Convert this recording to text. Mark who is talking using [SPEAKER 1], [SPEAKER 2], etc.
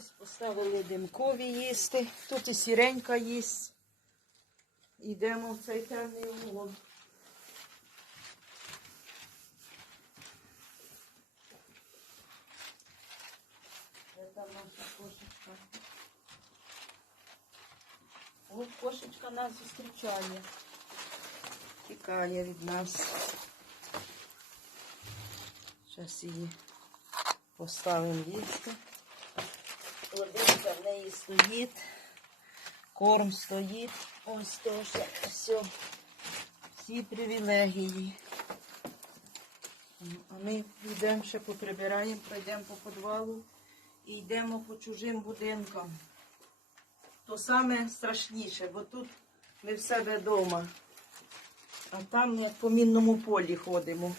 [SPEAKER 1] Ось поставили димкові їсти. Тут і сіренька їсть. Йдемо в цей темний угол. Там наша кошечка? О, кошечка нас зустрічає. Тікає від нас. Зараз її поставимо їсти. В стоїть. Корм стоїть. Ось теж все. Всі привілегії. А ми йдемо ще поприбираємо, пройдемо по підвалу і йдемо по чужим будинкам. То саме страшніше, бо тут ми в себе вдома. А там як по мінному полі ходимо.